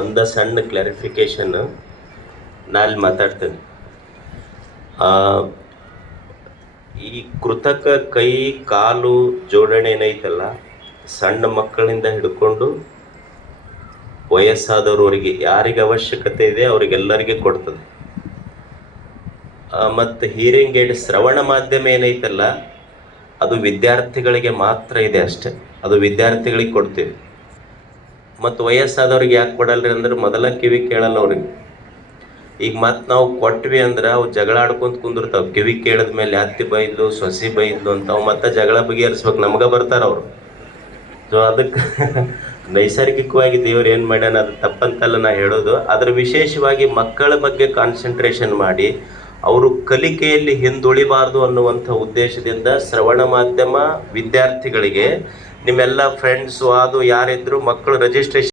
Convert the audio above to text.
ಒಂದ ಸಣ್ಣ ಕ್ಲಾರಿಫಿಕೇಶನ್ ನಾಳೆ ಮಾತಾಡ್ತೇನೆ. ಈ ಕೃತಕ ಕೈ ಕಾಲು ಜೋಡಣೆ ಏನೈತಲ್ಲ, ಸಣ್ಣ ಮಕ್ಕಳಿಂದ ಹಿಡ್ಕೊಂಡು ವಯಸ್ಸಾದವರವರಿಗೆ ಯಾರಿಗೆ ಅವಶ್ಯಕತೆ ಇದೆ ಅವರಿಗೆಲ್ಲರಿಗೆ ಕೊಡ್ತದೆ. ಮತ್ತು ಹಿಯರಿಂಗ್ ಏಡ್ ಶ್ರವಣ ಮಾಧ್ಯಮ ಏನೈತಲ್ಲ ಅದು ವಿದ್ಯಾರ್ಥಿಗಳಿಗೆ ಮಾತ್ರ ಇದೆ ಅಷ್ಟೆ, ಅದು ವಿದ್ಯಾರ್ಥಿಗಳಿಗೆ ಕೊಡ್ತೀವಿ. ಮತ್ತು ವಯಸ್ಸಾದವ್ರಿಗೆ ಯಾಕೆ ಕೊಡಲ್ರಿ ಅಂದ್ರೆ ಮೊದಲ ಕಿವಿ ಕೇಳಲ್ಲ ಅವ್ರಿಗೆ. ಈಗ ಮತ್ತೆ ನಾವು ಕೊಟ್ವಿ ಅಂದ್ರೆ ಅವು ಜಗಳ ಆಡ್ಕೊಂತ ಕುಂದಿರ್ತಾವೆ. ಕಿವಿ ಕೇಳಿದ ಮೇಲೆ ಅತ್ತಿ ಬೈದ್ಲು ಸೊಸಿ ಬೈದ್ಲು ಅಂತ ಅವು ಮತ್ತೆ ಜಗಳ ಬಗೆಹರಿಸ್ಬೇಕು, ನಮ್ಗೆ ಬರ್ತಾರ ಅವರು. ಸೊ ಅದಕ್ಕೆ ನೈಸರ್ಗಿಕವಾಗಿ ದೇವ್ರು ಏನು ಮಾಡ್ಯಾನ ಅದು ತಪ್ಪಂತಲ್ಲ ನಾ ಹೇಳೋದು. ಅದ್ರ ವಿಶೇಷವಾಗಿ ಮಕ್ಕಳ ಬಗ್ಗೆ ಕಾನ್ಸಂಟ್ರೇಷನ್ ಮಾಡಿ ಅವರು ಕಲಿಕೆಯಲ್ಲಿ ಹಿಂದುಳಿಬಾರ್ದು ಅನ್ನುವಂಥ ಉದ್ದೇಶದಿಂದ ಶ್ರವಣ ಮಾಧ್ಯಮ ವಿದ್ಯಾರ್ಥಿಗಳಿಗೆ ನಿಮ್ಮೆಲ್ಲ ಫ್ರೆಂಡ್ಸು ಅದು ಯಾರಿದ್ರು ಮಕ್ಕಳು ರಿಜಿಸ್ಟ್ರೇಷನ್